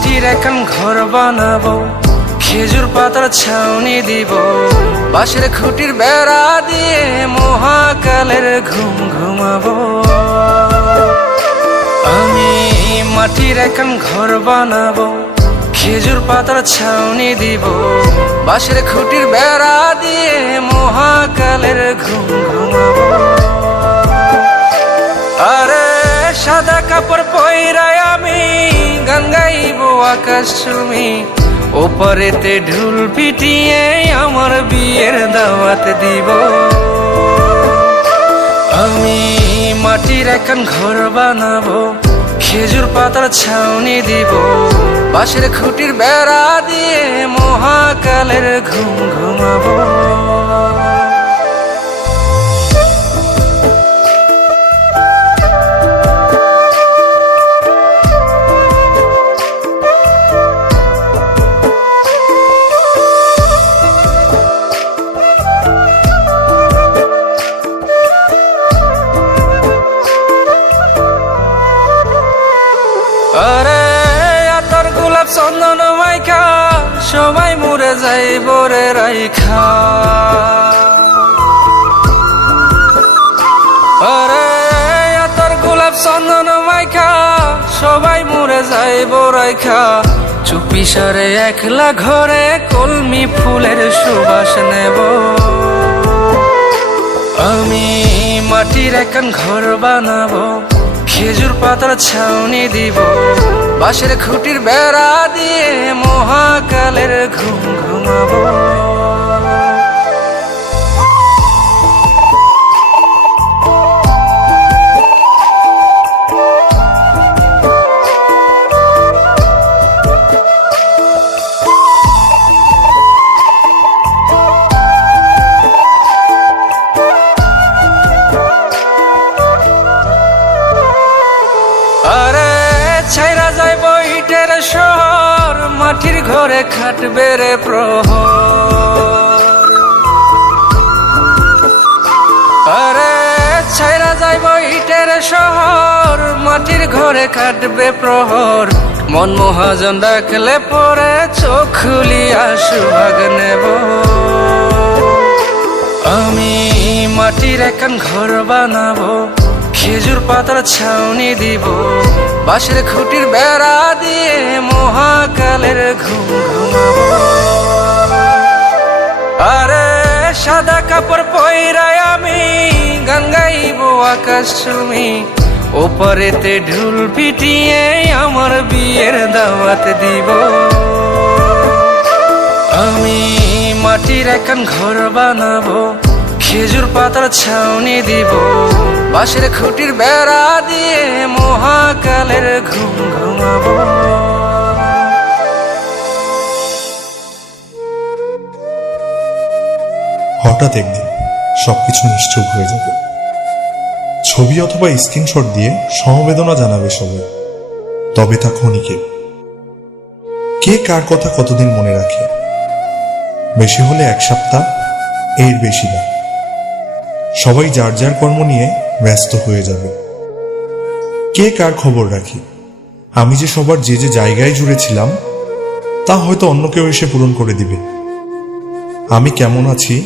মাটির এখন ঘর বানাবো, খেজুর পাতার ছাউনি দিব, বাঁশের খুঁটির বেড়া দিয়ে মহাকালের ঘুম ঘুমাবো। আমি মাটির এখন ঘর বানাবো, খেজুর পাতার ছাউনি দিব, বাঁশের খুঁটির বেড়া দিয়ে মহাকালের ঘুম ঘুমাবো। আরে সাদা কাপড় পয়রায় আমি গান গাইবো আকাশ চুমি, ওপারেতে ঢুল পিটিয়ে আমার বিয়ের দাওয়াত দিব। আমি মাটির এখন ঘর বানাবো, খেজুর পাতার ছাউনি দিব, বাঁশের খুঁটির বেড়া দিয়ে মহাকালের ঘুম ঘুমাবো। আরে আতর গোলাপ চন্দন মাইখা সবাই মরে যাইব রে রাইখা। আরে আতর গোলাপ চন্দন মাইখা সবাই মরে যাইব রাইখা, চুপি সারে একলা ঘরে কলমি ফুলের সুবাস নেব। আমি মাটির এখন ঘর বানাবো, খেজুর পাতার ছাউনি দিব, বাঁশের খুঁটির বেড়া দিয়ে মহাকালের ঘুম ঘুমাবো। আরে ছাইরা যাইব ইটের শহর, মাটির ঘরে খাটবে রে প্রহর। আরে ছাইরা যাইব ইটের শহর, মাটির ঘরে খাটবে প্রহর, মন মহাজন ডাকলে পরে চোখ খুলিয়া সুভাগ নেব। আমি মাটির এখন ঘর বানাবো, খেজুর পাতার ছাউনি দিব, বাঁশের খুঁটির বেড়া দিয়ে মহাকালের ঘুম ঘুমাবো। আরে সাদা কাপড় পয়রায় আমি গান গাইবো আকাশ চুমি, ওপারেতে ঢুল পিটিয়ে আমার বিয়ের দাওয়াত দিব। আমি মাটির এখন ঘর বানাবো, খেজুর পাতার ছাউনি দিব, বাঁশের খুঁটির বেড়া দিয়ে মহাকালের ঘুম ঘুমাবো। হঠাৎ একদিন সবকিছু নিশ্চুপ হয়ে যাবে। ছবি অথবা স্ক্রিনশট দিয়ে সমবেদনা জানাবে সবাই, তবে তা ক্ষণিকে। কে কার কথা কতদিন মনে রাখে? বেশি হলে এক সপ্তাহ, এর বেশি না। সবাই যার যার কর্ম নিয়ে ব্যস্ত হয়ে যাবে। কে কার খবর রাখি? আমি যে সবার যে যে জায়গায় জুড়েছিলাম তা হয়তো অন্য কেউ এসে পূরণ করে দিবে। আমি কেমন আছি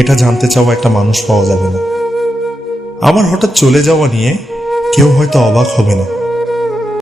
এটা জানতে চাওয়া একটা মানুষ পাওয়া যাবে না। আমার হঠাৎ চলে যাওয়া নিয়ে কেউ হয়তো অবাক হবে না।